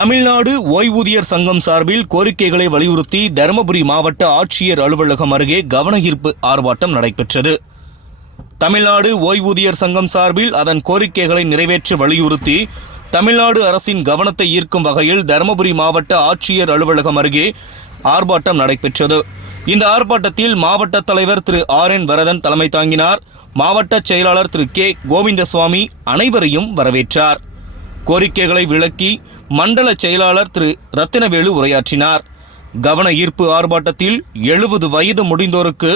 தமிழ்நாடு ஓய்வூதியர் சங்கம் சார்பில் கோரிக்கைகளை வலியுறுத்தி தருமபுரி மாவட்ட ஆட்சியர் அலுவலகம் அருகே கவனஈர்ப்பு ஆர்ப்பாட்டம் நடைபெற்றது. தமிழ்நாடு ஓய்வூதியர் சங்கம் சார்பில் அதன் கோரிக்கைகளை நிறைவேற்ற வலியுறுத்தி தமிழ்நாடு அரசின் கவனத்தை ஈர்க்கும் வகையில் தருமபுரி மாவட்ட ஆட்சியர் அலுவலகம் அருகே ஆர்ப்பாட்டம் நடைபெற்றது. இந்த ஆர்ப்பாட்டத்தில் மாவட்ட தலைவர் திரு ஆர்.என். வரதன் தலைமை தாங்கினார். மாவட்ட செயலாளர் திரு கே. கோவிந்தசுவாமி அனைவரையும் வரவேற்றார். கோரிக்கைகளை விளக்கி மண்டல செயலாளர் திரு ரத்தினவேலு உரையாற்றினார். கவன ஈர்ப்பு ஆர்ப்பாட்டத்தில் 70 வயது முடிந்தோருக்கு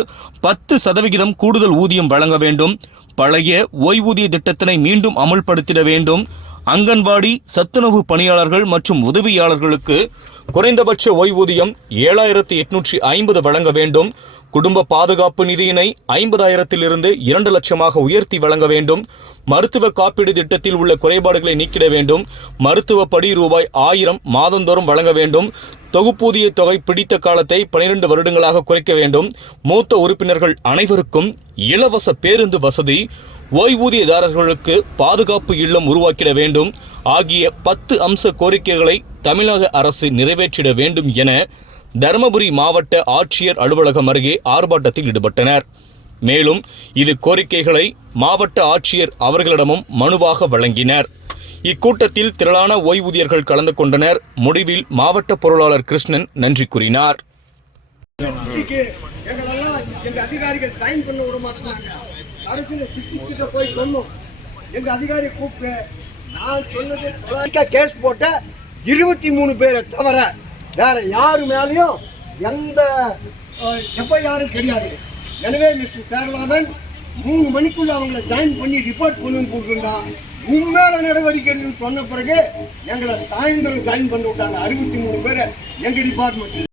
10% கூடுதல் ஊதியம் வழங்க வேண்டும், பழைய ஓய்வூதிய திட்டத்தினை மீண்டும் அமுல்படுத்திட வேண்டும், அங்கன்வாடி சத்துணவு பணியாளர்கள் மற்றும் உதவியாளர்களுக்கு குறைந்தபட்ச ஓய்வூதியம் 7,850 வழங்க வேண்டும், குடும்ப பாதுகாப்பு நிதியினை 50,000 2 லட்சமாக உயர்த்தி வழங்க வேண்டும், மருத்துவ காப்பீடு திட்டத்தில் உள்ள குறைபாடுகளை நீக்கிட வேண்டும், மருத்துவ படி ரூபாய் 1000 மாதந்தோறும் வழங்க வேண்டும், தொகுப்பூதிய தொகை பிடித்த காலத்தை 12 வருடங்களாக குறைக்க வேண்டும், மூத்த உறுப்பினர்கள் அனைவருக்கும் இலவச பேருந்து வசதி, ஓய்வூதியதாரர்களுக்கு பாதுகாப்பு இல்லம் உருவாக்கிட வேண்டும் ஆகிய 10 அம்ச கோரிக்கைகளை தமிழக அரசு நிறைவேற்றிட வேண்டும் என தருமபுரி மாவட்ட ஆட்சியர் அலுவலகம் அருகே ஆர்ப்பாட்டத்தில் ஈடுபட்டனர். மேலும் இது கோரிக்கைகளை மாவட்ட ஆட்சியர் அவர்களிடமும் மனுவாக வழங்கினர். இக்கூட்டத்தில் திரளான ஓய்வூதியர்கள் கலந்து கொண்டனர். முடிவில் மாவட்ட பொருளாளர் கிருஷ்ணன் நன்றி கூறினார். அதிகாரிகள் சைன் பண்ண விட மாட்டாங்க. அரசியல் சிக்கிட்ட போய் சொன்னோம். எங்க அதிகாரி கூப்பிட்டு நான் சொன்னது கேஸ் போட்ட 23 பேரை தவிர வேற யாரு மேலேயும் எந்த எஃப்ஐஆரும் கிடையாது. எனவே மிஸ்டர் சேரலாதன் 3 மணிக்குள்ள அவங்களை ஜாயின் பண்ணி ரிப்போர்ட் பண்ணுன்னு கூப்பிட்டுருந்தா உண்மையான நடவடிக்கைன்னு சொன்ன பிறகு எங்களை சாயந்தரம் ஜாயின் பண்ணி விட்டாங்க. 63 பேரை எங்க டிபார்ட்மெண்ட்